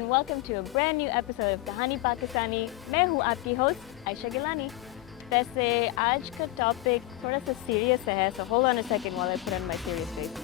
and welcome to a brand new episode of Kahani Pakistani. मैं हूँ आपकी host Ayesha Gilani. वैसे आज का topic थोड़ा सा serious है, so hold on a second while I put on my serious face.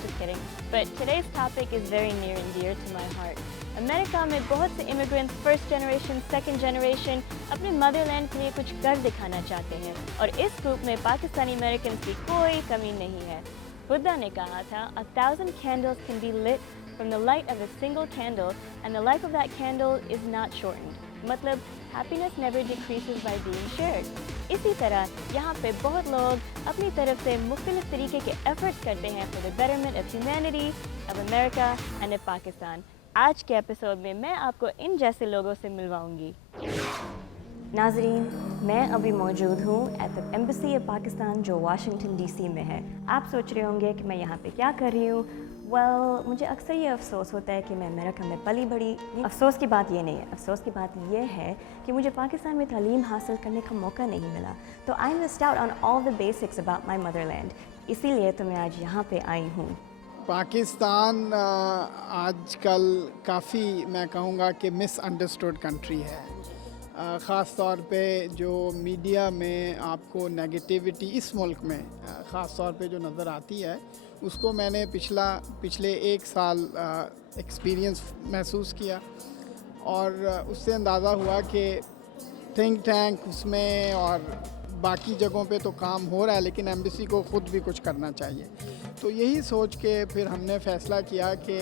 Just kidding. But today's topic is very near and dear to my heart. America में बहुत से immigrants first generation, second generation अपने motherland के लिए कुछ कर दिखाना चाहते हैं और इस ग्रुप में पाकिस्तानी Americans की कोई कमी नहीं है. बुद्धा ने कहा था, 1,000 candles can be lit from the light of a single candle and the life of that candle is not shortened. मतलब happiness never decreases by being shared. इसी तरह यहाँ पे बहुत लोग अपनी तरफ से मुख्तलिफ तरीके के efforts करते हैं for the betterment of humanity, of America and of Pakistan. आज के एपिसोड में मैं आपको इन जैसे लोगों से मिलवाऊंगी. नाज़रीन, मैं अभी मौजूद हूँ at the embassy of Pakistan जो वाशिंगटन डीसी में है. आप सोच रहे होंगे कि मैं यहाँ पे क्या कर रही हूँ. मुझे अक्सर ये अफसोस होता है कि मैं अमेरिका में पली बड़ी. अफसोस की बात ये नहीं है, अफसोस की बात ये है कि मुझे पाकिस्तान में तालीम हासिल करने का मौका नहीं मिला. तो I missed out on all the basics about my Motherland. इसीलिए तो मैं आज यहाँ पे आई हूँ. पाकिस्तान आजकल काफ़ी मैं कहूँगा कि मिसअंडरस्टूड कंट्री है. ख़ास तौर पे जो मीडिया में आपको नेगेटिविटी इस मुल्क में ख़ास तौर पे जो नज़र आती है उसको मैंने पिछले एक साल एक्सपीरियंस महसूस किया और उससे अंदाज़ा हुआ कि थिंक टैंक उसमें और बाकी जगहों पे तो काम हो रहा है लेकिन एम्बेसी को ख़ुद भी कुछ करना चाहिए. तो यही सोच के फिर हमने फ़ैसला किया कि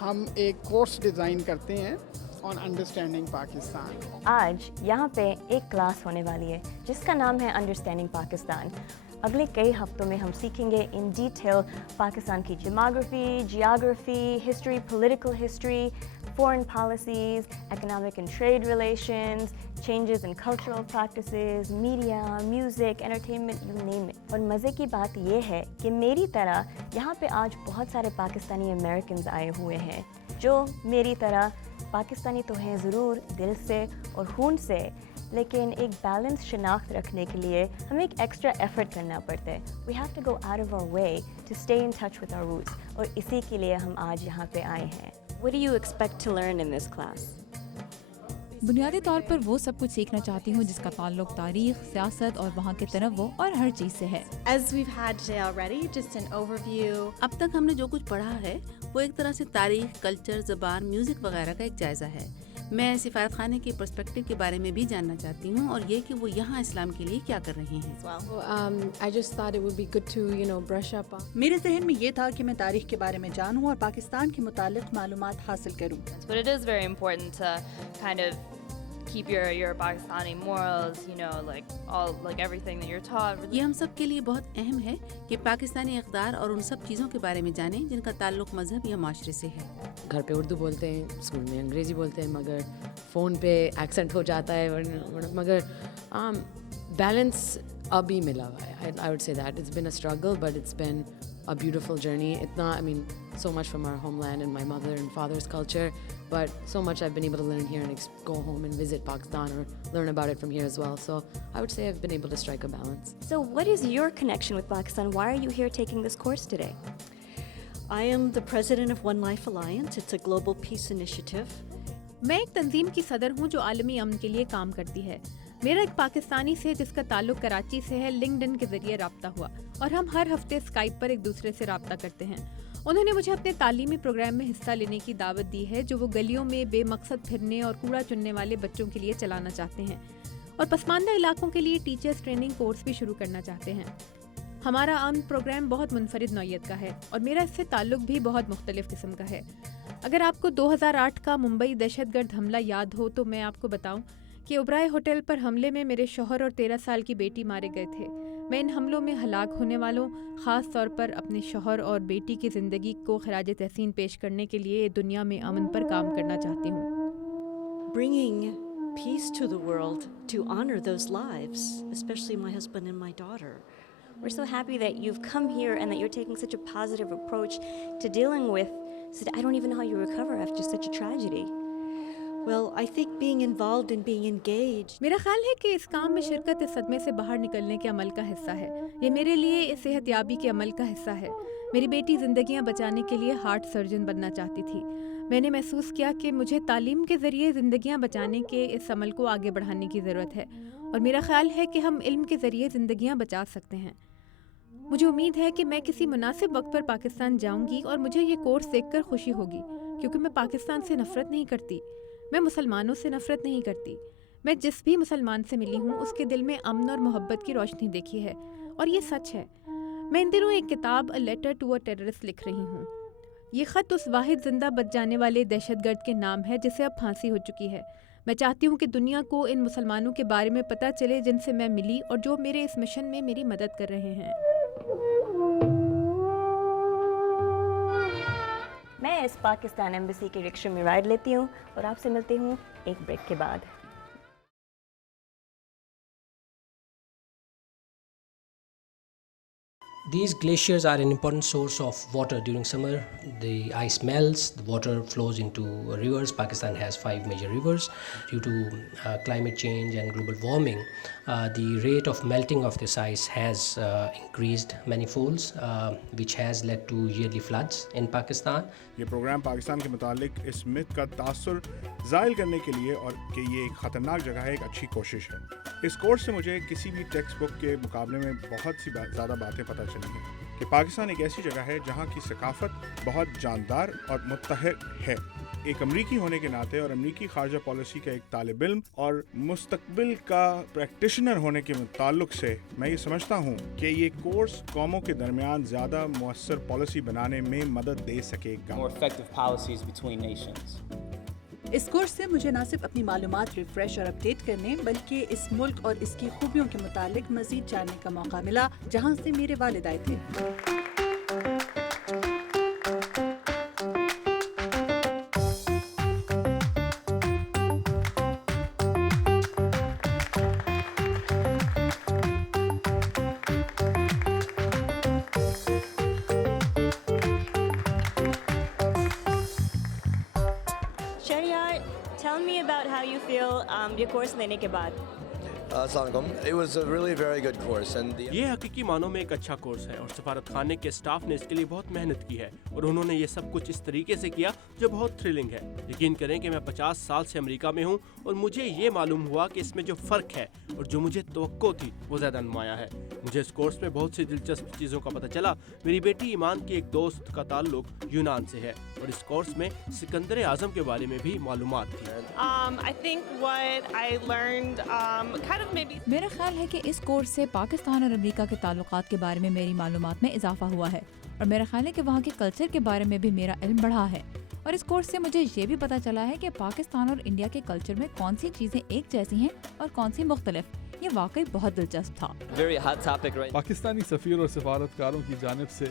हम एक कोर्स डिज़ाइन करते हैं ऑन अंडरस्टैंडिंग पाकिस्तान. आज यहाँ पे एक क्लास होने वाली है जिसका नाम है अंडरस्टैंडिंग पाकिस्तान. अगले कई हफ्तों में हम सीखेंगे इन डिटेल पाकिस्तान की geography, history, political history, foreign policies, economic and trade relations, changes in cultural practices, media, music, entertainment, you name it. और मज़े की बात ये है कि मेरी तरह यहाँ पे आज बहुत सारे पाकिस्तानी अमेरिकन्स आए हुए हैं जो मेरी तरह पाकिस्तानी तो हैं ज़रूर दिल से और खून से, लेकिन एक बैलेंस शनाख्त रखने के लिए हमें एक एक्स्ट्रा एफर्ट करना पड़ता है. We have to go out of our way to stay in touch with our roots. और इसी के लिए हम आज यहाँ पे आए हैं. What do you expect to learn in this class? बुनियादी तौर पर वो सब कुछ सीखना चाहती हूँ जिसका ताल्लुक तारीख, सियासत और वहाँ के तनव्वुर और हर चीज़ से है. As we've had today already, just an overview. अब तक हमने जो कुछ पढ़ा है वो एक तरह से तारीख, कल्चर, ज़बान, म्यूज़िक वगैरह का एक जायज़ा है. मैं सिफारत खाने के पर्सपेक्टिव के बारे में भी जानना चाहती हूँ और ये कि वो यहाँ इस्लाम के लिए क्या कर रहे हैं. I just thought it would be good to, brush up on. मेरे ज़हन में ये था कि मैं तारीख के बारे में जानूँ और पाकिस्तान के मुतालिक मालूमात हासिल करूँ. But it is very important to kind of keep your Pakistani morals, like everything that you're taught. ये हम सब के लिए बहुत अहम है कि पाकिस्तानी इक़दार और उन सब चीज़ों के बारे में जानें जिनका ताल्लुक मज़हब या माशरे से है. घर पे उर्दू बोलते हैं, स्कूल में अंग्रेज़ी बोलते हैं, मगर फ़ोन पे एक्सेंट हो जाता है. मगर बैलेंस अभी मिला हुआ है. I would say that it's been a struggle, but it's been a beautiful journey. So much from our homeland and my mother and father's culture, but so much I've been able to learn here and go home and visit Pakistan or learn about it from here as well. So I would say I've been able to strike a balance. So what is your connection with Pakistan? Why are you here taking this course today? I am the president of One Life Alliance. It's a global peace initiative. मैं एक तंजीम की सदर हूँ जो आलमी अमन के लिए काम करती है. मेरा एक पाकिस्तानी से जिसका ताल्लुक कराची से है लिंक्डइन के जरिए राब्ता हुआ और हम हर हफ्ते स्काइप पर एक दूसरे से राब्ता करते हैं. उन्होंने मुझे अपने तालीमी प्रोग्राम में हिस्सा लेने की दावत दी है जो वो गलियों में बेमकसद फिरने और कूड़ा चुनने वाले बच्चों के लिए चलाना चाहते हैं और पसमानदा इलाकों के लिए टीचर्स ट्रेनिंग कोर्स भी शुरू करना चाहते हैं. हमारा अमन प्रोग्राम बहुत मुनफरिद नौइयत का है और मेरा इससे ताल्लुक भी बहुत मुख्तलिफ किस्म का है. अगर आपको 2008 का मुंबई दहशतगर्द हमला याद हो तो मैं आपको बताऊं कि ओबराय होटल पर हमले में मेरे शौहर और 13 साल की बेटी मारे गए थे. मैं इन हमलों में हलाक होने वालों, ख़ास तौर पर अपने शौहर और बेटी की ज़िंदगी को खराज तहसीन पेश करने के लिए दुनिया में अमन पर काम करना चाहती हूँ. Bringing peace to the world to honor those lives, especially my husband and my daughter. We're so happy that you've come here and that you're taking such a positive approach to dealing with, I don't even know how you recover after such a tragedy. Well, I think being involved and being engaged. मेरा ख्याल है कि इस काम में शिरकत इस सदमे से बाहर निकलने के अमल का हिस्सा है. ये मेरे लिए इस सेहतयाबी के अमल का हिस्सा है. मेरी बेटी ज़िंदगियां बचाने के लिए हार्ट सर्जन बनना चाहती थी। मैंने महसूस किया कि मुझे तालीम के ज़रिए ज़िंदगियां बचाने के इस अमल को आगे बढ़ाने की ज़रूरत है, और मेरा ख़्याल है कि हम इल्म के ज़रिए ज़िंदगियां बचा सकते हैं। मुझे उम्मीद है कि मैं किसी मुनासिब वक्त पर पाकिस्तान जाऊंगी और मुझे ये कोर्स देखकर खुशी होगी, क्योंकि मैं पाकिस्तान से नफ़रत नहीं करती, मैं मुसलमानों से नफ़रत नहीं करती। मैं जिस भी मुसलमान से मिली हूँ उसके दिल में अमन और मोहब्बत की रोशनी देखी है, और ये सच है। मैं इन दिनों एक किताब a letter to a terrorist लिख रही हूँ। ये ख़त उस वाहिद ज़िंदा बच जाने वाले दहशतगर्द के नाम है जिसे अब फांसी हो चुकी है। मैं चाहती हूँ कि दुनिया को इन मुसलमानों के बारे में पता चले जिनसे मैं मिली और जो मेरे इस मिशन में मेरी मदद कर रहे हैं। मैं इस पाकिस्तान एम्बेसी के रिक्शा में राइड लेती हूँ और आपसे मिलती हूँ एक ब्रेक के बाद। These glaciers are an important source of water during summer. The ice melts, the water flows into rivers. Pakistan has 5 major rivers. Due to climate change and global warming, the rate of melting of this ice has increased many folds, which has led to yearly floods in Pakistan. ये programme Pakistan के मुतालिक इस myth का तासुर ज़ाइल करने के लिए और कि ये एक ख़तरनाक जगह है, एक अच्छी कोशिश है। इस कोर्स से मुझे किसी भी टेक्स्ट बुक के मुकाबले में बहुत सी ज़्यादा बातें पता चली हैं कि पाकिस्तान एक ऐसी जगह है जहाँ की सकाफत बहुत जानदार और मुत्तहद है। एक अमरीकी होने के नाते और अमरीकी खारजा पॉलिसी का एक तालिब इल्म और मुस्तकबिल का प्रैक्टिशनर होने के ताल्लुक से मैं ये समझता हूँ कि ये कोर्स कौमों के दरमियान ज़्यादा मुअस्सर पॉलिसी बनाने में मदद दे सकेगा। इस कोर्स से मुझे न सिर्फ अपनी मालूमात रिफ्रेश और अपडेट करने बल्कि इस मुल्क और इसकी खूबियों के मुतालिक मज़ीद जानने का मौका मिला जहाँ से मेरे वालिद आए थे। Tell me about how you feel your course लेने के बाद। It was a really very good course and ये हकीकी मानों में एक अच्छा कोर्स है और सफारत खाने के स्टाफ ने इसके लिए बहुत मेहनत की है और उन्होंने ये सब कुछ इस तरीके से किया जो बहुत थ्रिलिंग है। यकीन करें कि मैं 50 साल से अमेरिका में हूँ और मुझे ये मालूम हुआ कि इसमें जो फ़र्क है और जो मुझे तवक्को थी वो ज़्यादा नुमाया है। मुझे इस कोर्स में बहुत सी दिलचस्प चीज़ों का पता चला। मेरी बेटी ईमान की एक दोस्त का ताल्लुक यूनान से है और इस कोर्स में सिकंदर आज़म के बारे में भी मालूमात थी। मेरा ख्याल है कि इस कोर्स से पाकिस्तान और अमेरिका के ताल्लुकात के बारे में मेरी मालूमात में इजाफा हुआ है और मेरा ख्याल है कि वहाँ के कल्चर के बारे में भी मेरा इल्म बढ़ा है। और इस कोर्स से मुझे ये भी पता चला है कि पाकिस्तान और इंडिया के कल्चर में कौन सी चीज़ें एक जैसी हैं और कौन सी मुख्तलिफ। ये वाकई बहुत दिलचस्प था। पाकिस्तानी सफ़ीर और सफारतकारों की जानिब से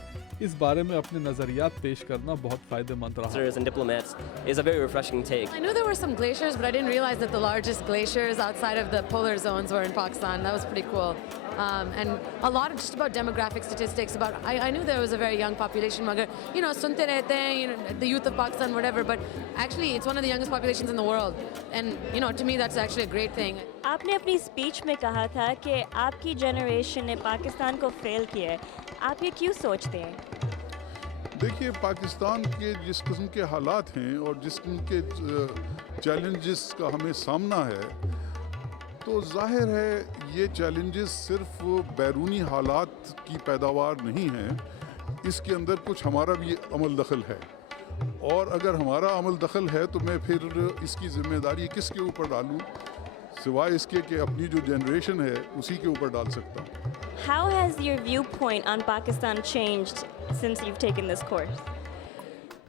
इस बारे में अपने नज़रियात पेश करना बहुत फ़ायदेमंद रहा। I knew there were some glaciers, but I didn't realize that the largest glaciers outside of the polar zones were in Pakistan. That was pretty cool. And a lot of just about demographic statistics about, I knew there was a very young population, magar, you know, sunte rehte hain, the youth of Pakistan, whatever, but actually it's one of the youngest populations in the world. And, you know, to me that's actually a great thing. आपने अपनी speech में कहा था कि आपकी generation ने पाकिस्तान को fail किया है। आप ये क्यों सोचते हैं? देखिए, पाकिस्तान के जिस किस्म के हालात हैं और जिस किस्म के चैलेंजेस का हमें सामना है, तो जाहिर है ये चैलेंजेस सिर्फ बैरूनी हालात की पैदावार नहीं हैं, इसके अंदर कुछ हमारा भी अमल दखल है। और अगर हमारा अमल दखल है तो मैं फिर इसकी ज़िम्मेदारी किसके ऊपर डालूं, सिवाय इसके कि अपनी जो जनरेशन है उसी के ऊपर डाल सकता हूँ। How has your viewpoint on Pakistan changed since you've taken this course?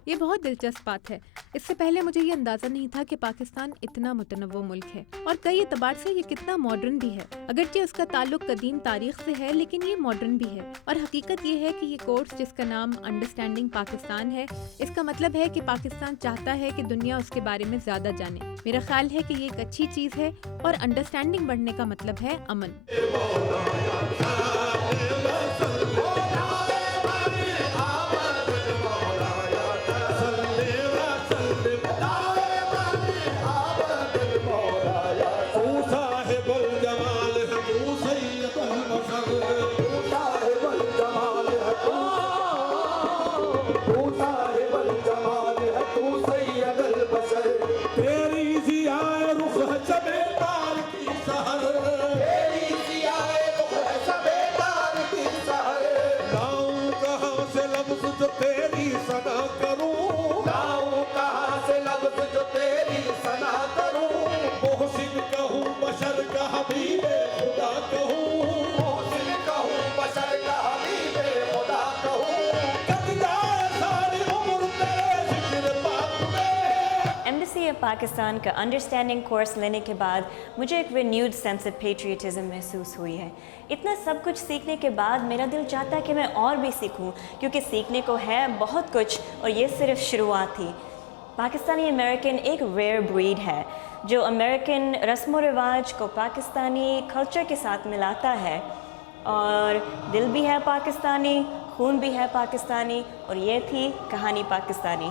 ये बहुत दिलचस्प बात है। इससे पहले मुझे ये अंदाज़ा नहीं था कि पाकिस्तान इतना मुतनव्वो मुल्क है और कई एतबार से ये कितना मॉडर्न भी है। अगरचे उसका ताल्लुक कदीम तारीख से है, लेकिन ये मॉडर्न भी है। और हकीकत ये है कि ये कोर्स जिसका नाम अंडरस्टैंडिंग पाकिस्तान है, इसका मतलब है कि पाकिस्तान चाहता है कि दुनिया उसके बारे में ज़्यादा जाने। मेरा ख्याल है कि ये एक अच्छी चीज़ है और अंडरस्टैंडिंग बढ़ने का मतलब है अमन। पाकिस्तान का अंडरस्टैंडिंग कोर्स लेने के बाद मुझे एक रिन्यूड सेंस ऑफ पेट्रियटिज्म महसूस हुई है। इतना सब कुछ सीखने के बाद मेरा दिल चाहता है कि मैं और भी सीखूं, क्योंकि सीखने को है बहुत कुछ और ये सिर्फ शुरुआत थी। पाकिस्तानी अमेरिकन एक रेयर ब्रीड है जो अमेरिकन रस्म व रिवाज को पाकिस्तानी कल्चर के साथ मिलाता है, और दिल भी है पाकिस्तानी, खून भी है पाकिस्तानी, और ये थी कहानी पाकिस्तानी।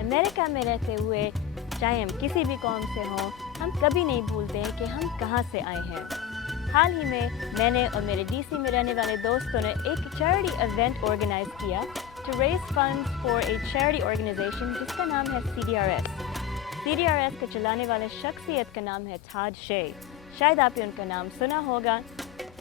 अमेरिका में रहते हुए चाहे हम किसी भी कौम से हों, हम कभी नहीं भूलते हैं कि हम कहाँ से आए हैं। हाल ही में मैंने और मेरे डीसी में रहने वाले दोस्तों ने एक चैरिटी इवेंट ऑर्गेनाइज किया to raise funds for a charity organisation जिसका नाम है CDRS। CDRS के चलाने वाले शख्सियत का नाम है ताज शे। शायद आपने उनका नाम सुना होगा।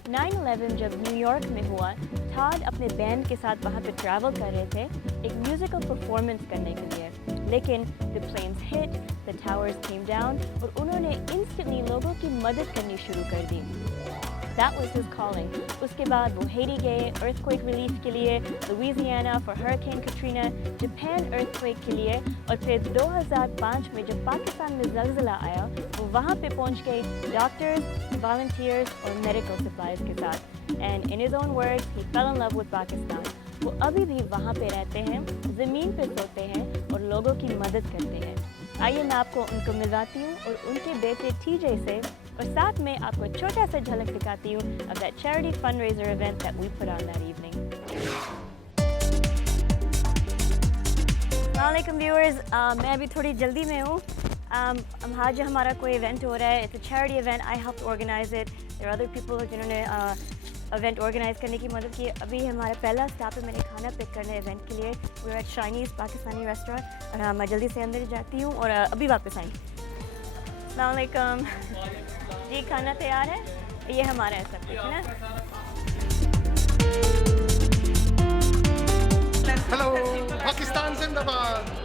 9/11 जब न्यूयॉर्क में हुआ, ताज अपने बैंड के साथ वहाँ पे ट्रैवल कर रहे थे एक म्यूज़िकल परफॉर्मेंस करने के लिए, लेकिन the planes hit, the towers came down और उन्होंने इंस्टेंटली लोगों की मदद करनी शुरू कर दी। That was his calling. उसके बाद वो हेटी गए earthquake relief के लिए, Louisiana for Hurricane Katrina, Japan earthquake के लिए, और फिर 2005 में जब पाकिस्तान में ज़लज़ला आया वो वहाँ पे पहुँच गए डॉक्टर्स, volunteers और medical supplies के साथ। And in his own words, he fell in love with Pakistan. वो अभी भी वहाँ पे रहते हैं, ज़मीन पे सोते हैं और लोगों की मदद करते हैं। आइए मैं आपको उनको मिलवाती हूँ और उनके बेटे TJ से, और साथ में आपको छोटा सा झलक दिखाती हूँ of that charity fundraiser event that we put on that evening. Assalamualaikum viewers, मैं अभी थोड़ी जल्दी में हूँ। आज हमारा कोई इवेंट हो रहा है, it's a charity event, I helped organize it. There are other people जिन्होंने इवेंट ऑर्गेनाइज करने की मदद की। अभी हमारा पहला स्टॉप है, मैंने खाना पिक करना है इवेंट के लिए। We are at Chinese Pakistani restaurant, और मैं जल्दी से अंदर जाती हूँ और अभी वापस आई। अस्सलाम वालेकुम जी, खाना तैयार है? ये हमारा है सब कुछ, है ना? हेलो पाकिस्तान जिंदाबाद।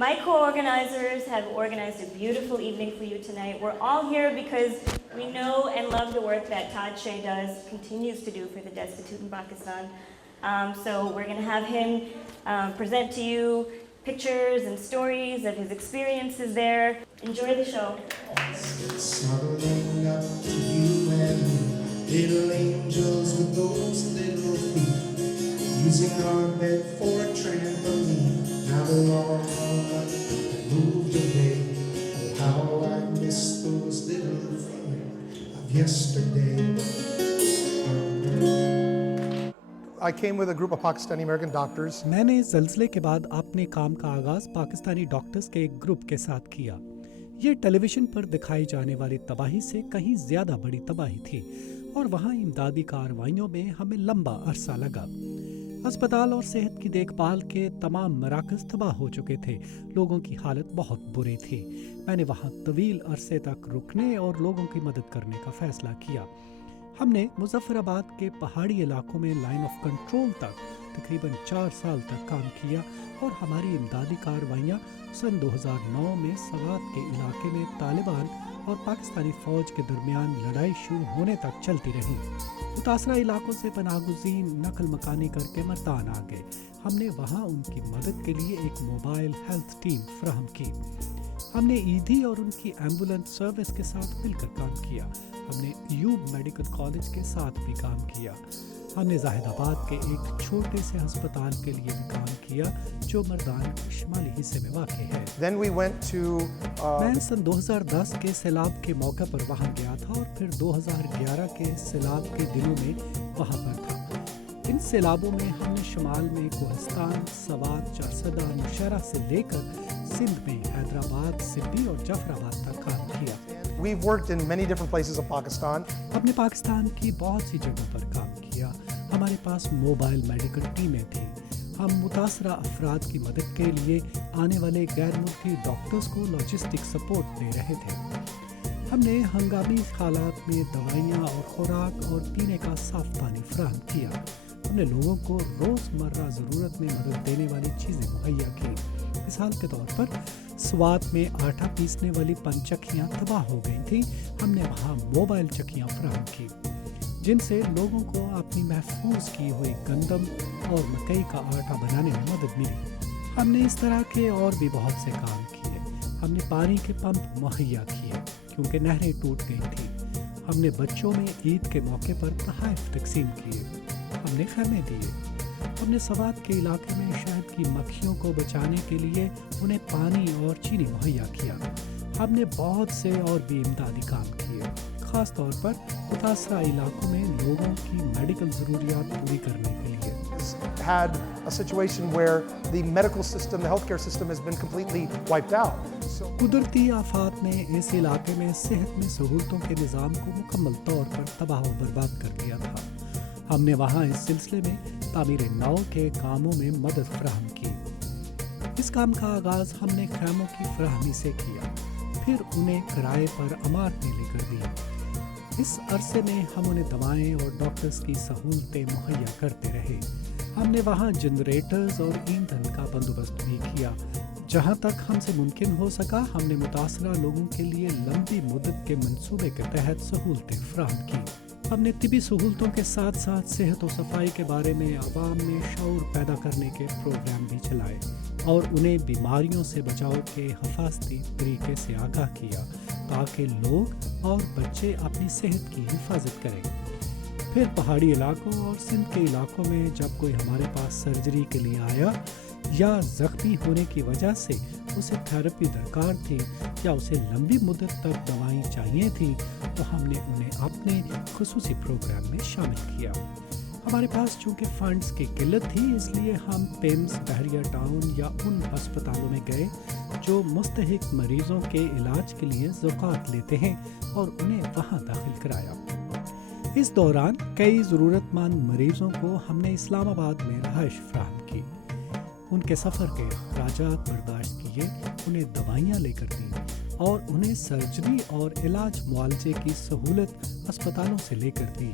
My co-organizers have organized a beautiful evening for you tonight. We're all here because we know and love the work that Taj Sheh does, continues to do for the destitute in Pakistan. So we're going to have him present to you pictures and stories of his experiences there. Enjoy the show. Snuggling up to you and me, little angels with those little feet, using our bed for a trampoline. Now they're all moved away. How I miss those little feet of yesterday. I came with a group of Pakistani American doctors. मैंने ज़लज़ले के बाद अपने काम का आगाज़ Pakistani doctors के एक group के साथ किया। ये टेलीविज़न पर दिखाई जाने वाली तबाही से कहीं ज़्यादा बड़ी तबाही थी, और वहाँ इमदादी कार्रवाइयों में हमें लंबा अरसा लगा। अस्पताल और सेहत की देखभाल के तमाम मराकज़ तबाह हो चुके थे, लोगों की हालत बहुत बुरी थी। मैंने वहाँ तवील अरसे तक रुकने और लोगों की मदद करने का फ़ैसला किया। हमने मुज़फ़्फ़राबाद के पहाड़ी इलाकों में लाइन ऑफ कंट्रोल तक तकरीबन 4 साल तक काम किया, और हमारी इमदादी कार्रवाइयाँ सन 2009 में सवात के इलाके में तालिबान और पाकिस्तानी फ़ौज के दरमियान लड़ाई शुरू होने तक चलती रहीं। मुतासरा इलाकों से पनाहगुज़ीन नकल मकानी करके मर्दान आ गए। हमने वहाँ उनकी मदद के लिए एक मोबाइल हेल्थ टीम फराहम की। हमने ईदी और उनकी एम्बुलेंस सर्विस के साथ मिलकर काम किया। हमने यूब मेडिकल कॉलेज के साथ भी काम किया। हमने जाहिदाबाद के एक छोटे से अस्पताल के लिए भी काम किया जो मर्दान के शुमाली हिस्से में वाक़ है। मैं सन 2010 के सैलाब के मौके पर वहाँ गया था, और फिर 2011 के सैलाब के दिनों में वहाँ पर था। इन सैलाबों में हमने शुमाल में कोहिस्तान, सवात, चारसदा, नौशहरा से लेकर सिंध में हैदराबाद, सिब्बी और जाफराबाद तक काम किया। We've worked in many different places of Pakistan. अपने पाकिस्तान की बहुत सी जगहों पर काम किया। हमारे पास मोबाइल मेडिकल टीमें थीं। हम मुतासरा अफराद की मदद के लिए आने वाले गैर मुल्की डॉक्टर्स को लॉजिस्टिक सपोर्ट दे रहे थे। हमने हंगामी हालात में दवाइयाँ और खुराक और पीने का साफ पानी फराहम किया। हमने लोगों को रोज़मर्रा ज़रूरत में मदद देने वाली चीज़ें मुहैया की। मिसाल के तौर पर स्वात में आटा पीसने वाली पंचक्कियाँ तबाह हो गई थीं। हमने वहाँ मोबाइल चक्कियाँ फराहम की जिनसे लोगों को अपनी महफूज की हुई गंदम और मकई का आटा बनाने में मदद मिली। हमने इस तरह के और भी बहुत से काम किए। हमने पानी के पंप मुहैया किए क्योंकि नहरें टूट गई थीं। हमने बच्चों में ईद के मौके पर तोहफ़े तकसीम किए। हमने खैमे दिए। हमने सवात के इलाके में शहद की मक्खियों को बचाने के लिए उन्हें पानी और चीनी मुहैया किया। हमने बहुत से और भी इमदादी काम किए, ख़ास तौर पर मुतासरा इलाकों में लोगों की मेडिकल ज़रूरियात पूरी करने के लिए। Had a situation where the medical system, the healthcare system has been completely wiped out. कुदरती आफात ने इस इलाके में सेहत में सहूलतों के निज़ाम को मुकम्मल तौर पर तबाह व बर्बाद कर दिया था। हमने वहाँ इस सिलसिले में तामीर नौ के कामों में मदद फराहम की। इस काम का आगाज़ हमने खैमों की फराहमी से किया, फिर उन्हें किराए पर इमारतें लेकर दी। इस अरसे में हम उन्हें दवाएं और डॉक्टर्स की सहूलतें मुहैया करते रहे। हमने वहाँ जनरेटर्स और ईंधन का बंदोबस्त भी किया। जहाँ तक हमसे मुमकिन हो सका हमने मुतासरा लोगों के लिए लंबी मुद्दत के मंसूबे के तहत सहूलतें फराहम की। हमने तिबी सहूलतों के साथ साथ सेहत और सफाई के बारे में आवाम में शऊर पैदा करने के प्रोग्राम भी चलाए और उन्हें बीमारियों से बचाव के हिफाजती तरीके से आगाह किया ताकि लोग और बच्चे अपनी सेहत की हिफाजत करें। फिर पहाड़ी इलाकों और सिंध के इलाकों में जब कोई हमारे पास सर्जरी के लिए आया या ज़ख्मी होने की वजह से उसे थेरेपी दरकार थी या उसे लंबी मुद्दत तक दवाएं चाहिए थी तो हमने उन्हें अपने खुसूसी प्रोग्राम में शामिल किया। हमारे पास चूँकि फंड्स की किल्लत थी इसलिए हम पिम्स, बहरिया टाउन या उन अस्पतालों में गए जो मुस्तहिक मरीज़ों के इलाज के लिए ज़ौक़ात लेते हैं और उन्हें वहाँ दाखिल कराया। इस दौरान कई ज़रूरतमंद मरीज़ों को हमने इस्लामाबाद में रहाइश फराहम की। उनके सफ़र के अखराजात बर्दाश्त किए, उन्हें दवाइयाँ लेकर दी और उन्हें सर्जरी और इलाज मुआलजे की सहूलत अस्पतालों से लेकर दी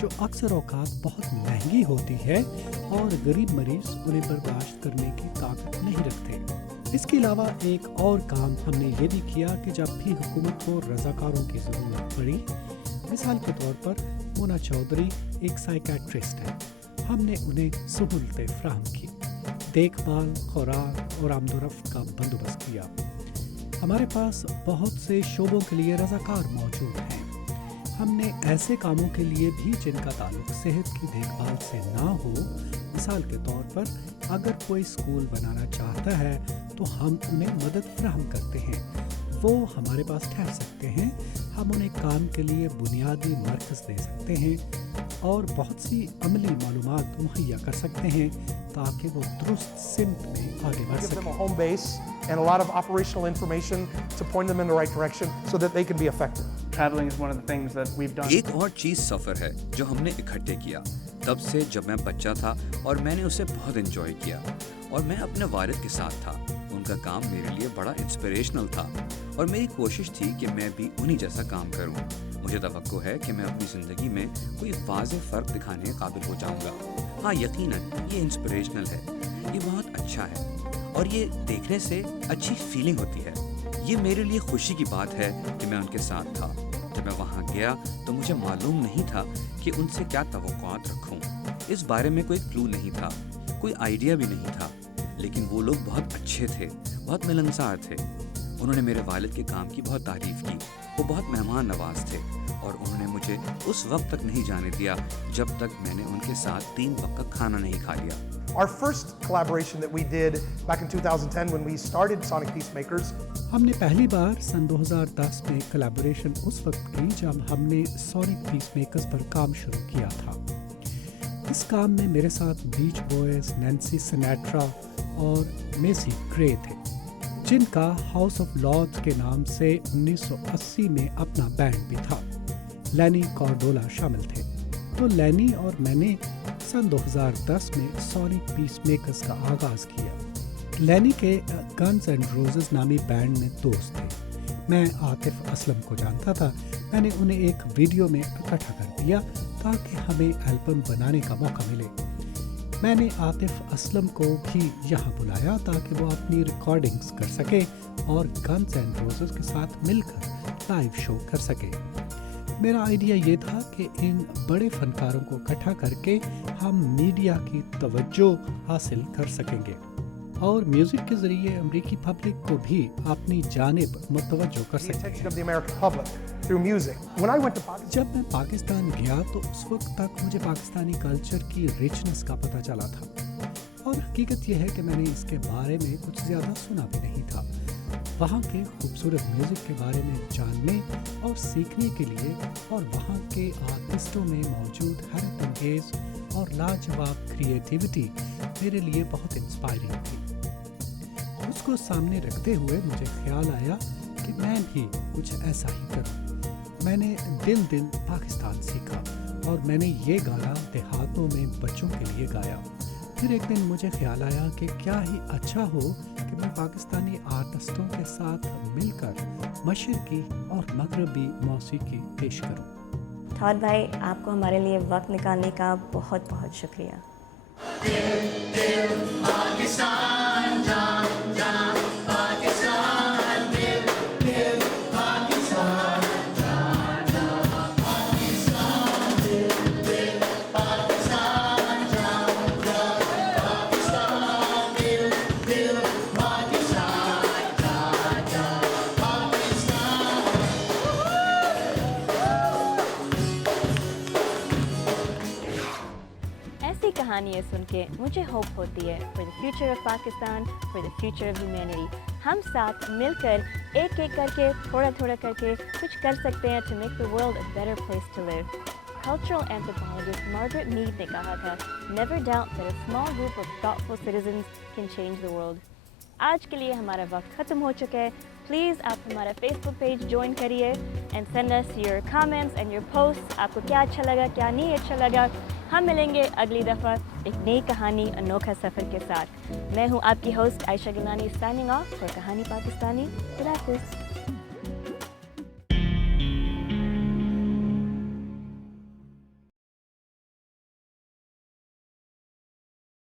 जो अक्सर औकात बहुत महंगी होती है और गरीब मरीज़ उन्हें बर्दाश्त करने की ताकत नहीं रखते। इसके अलावा एक और काम हमने ये भी किया कि जब भी हुकूमत को रज़ाकारों की ज़रूरत पड़ी, मिसाल के तौर पर मोना चौधरी एक साइकेट्रिस्ट है, हमने उन्हें सहूलतें फराहम की, देखभाल, खुराक और आमदोरफ्त का बंदोबस्त किया। हमारे पास बहुत से शोबों के लिए रज़ाकार मौजूद हैं। हमने ऐसे कामों के लिए भी जिनका ताल्लुक सेहत की देखभाल से ना हो, मिसाल के तौर पर अगर कोई स्कूल बनाना चाहता है तो हम उन्हें मदद फराहम करते हैं, वो हमारे पास ठहर सकते हैं, हम उन्हें काम के लिए बुनियादी मरकज़ दे सकते हैं और बहुत सी अमली मालूमात मुहैया कर सकते हैं ताकि वो दुरुस्त सिमत में आगे बढ़ Give them a सकें। home base and a lot of operational information to point them in the right direction so that they can be effective. Traveling is one of the things that we've done. एक और चीज़ सफ़र है जो हमने इकट्ठे किया तब से जब मैं बच्चा था और मैंने उसे बहुत एंजॉय किया और मैं अपने वालिद के साथ था। उनका काम मेरे लिए बड़ा इंस्पिरेशनल था और मेरी कोशिश थी कि मैं भी उन्हीं जैसा काम करूं। मुझे तवक्को है कि मैं अपनी ज़िंदगी में कोई वाज़ेह फ़र्क दिखाने के काबिल हो जाऊंगा। हाँ, यकीनन ये इंस्पिरेशनल है, ये बहुत अच्छा है और ये देखने से अच्छी फीलिंग होती है। ये मेरे लिए खुशी की बात है कि मैं उनके साथ था। जब मैं वहाँ गया तो मुझे मालूम नहीं था कि उनसे क्या तवक्कुआत रखूं। इस बारे में कोई क्लू नहीं था, कोई आइडिया भी नहीं था, लेकिन वो लोग बहुत अच्छे थे, बहुत मिलनसार थे। उन्होंने मेरे वालिद के काम की बहुत तारीफ़ की। वो बहुत मेहमान नवाज थे और उन्होंने मुझे उस वक्त तक नहीं जाने दिया जब तक मैंने उनके साथ 3 वक्त का खाना नहीं खा लिया। Our first collaboration that we did back in 2010 when we started Sonic Peacemakers. हमने पहली बार सन 2010 में कोलैबोरेशन उस वक्त की जब हमने सोनिक पीसमेकर्स पर काम शुरू किया था। इस काम में मेरे साथ बीच बॉयज, नैन्सी सिनेट्रा और मेसी ग्रे थे, जिनका हाउस ऑफ लॉर्ड्स के नाम से 1980 में अपना बैंड भी था। लैनी कॉर्डोला शामिल थे। तो लैनी और मैंने सन 2010 में सोनिक पीस मेकर्स का आगाज़ किया। लैनी के गन्स एंड रोजेस नामी बैंड में दोस्त थे। मैं आतिफ असलम को जानता था। मैंने उन्हें एक वीडियो में इकट्ठा कर दिया ताकि हमें एल्बम बनाने का मौका मिले। मैंने आतिफ असलम को भी यहाँ बुलाया ताकि वो अपनी रिकॉर्डिंग्स कर सके और गन्स एंड रोजेस के साथ मिलकर लाइव शो कर सके। मेरा आइडिया ये था कि इन बड़े फनकारों को इकट्ठा करके हम मीडिया की तवज्जो हासिल कर सकेंगे और म्यूजिक के जरिए अमेरिकी पब्लिक को भी अपनी जानिब मुतवज्जो कर सकेंगे। जब मैं पाकिस्तान गया तो उस वक्त तक मुझे पाकिस्तानी कल्चर की रिचनेस का पता चला था और हकीकत यह है कि मैंने इसके बारे में कुछ ज़्यादा सुना भी नहीं था। वहाँ के खूबसूरत म्यूज़िक के बारे में जानने और सीखने के लिए और वहाँ के आर्टिस्टों में मौजूद हैरत अंगेज़ और लाजवाब क्रिएटिविटी मेरे लिए बहुत इंस्पायरिंग थी। उसको सामने रखते हुए मुझे ख्याल आया कि मैं भी कुछ ऐसा ही करूं। मैंने दिल दिल पाकिस्तान सीखा और मैंने ये गाना देहातों में बच्चों के लिए गाया। फिर एक दिन मुझे ख्याल आया कि क्या ही अच्छा हो कि मैं पाकिस्तानी आर्टिस्टों के साथ मिलकर मशरकी और मगरबी मौसीकी पेश करूं। थॉट भाई, आपको हमारे लिए वक्त निकालने का बहुत बहुत शुक्रिया। कहानियाँ सुन के मुझे होप होती है for the future of Pakistan, for the future of humanity. हम साथ मिलकर एक एक करके थोड़ा थोड़ा करके कुछ कर सकते हैं to make the world a better place to live. Cultural anthropologist Margaret Mead ने कहा था, never doubt that a small group of thoughtful citizens can change the world. आज के लिए हमारा वक्त ख़त्म हो चुका है। प्लीज़ आप हमारा फेसबुक पेज ज्वाइन करिए and send us your comments and your post. आपको क्या अच्छा लगा, क्या नहीं अच्छा लगा। हम मिलेंगे अगली दफ़ा एक नई कहानी, अनोखा सफ़र के साथ। मैं हूँ आपकी host Ayesha Gilani, signing off for Kahani Pakistani. खुदा हाफ़िज़।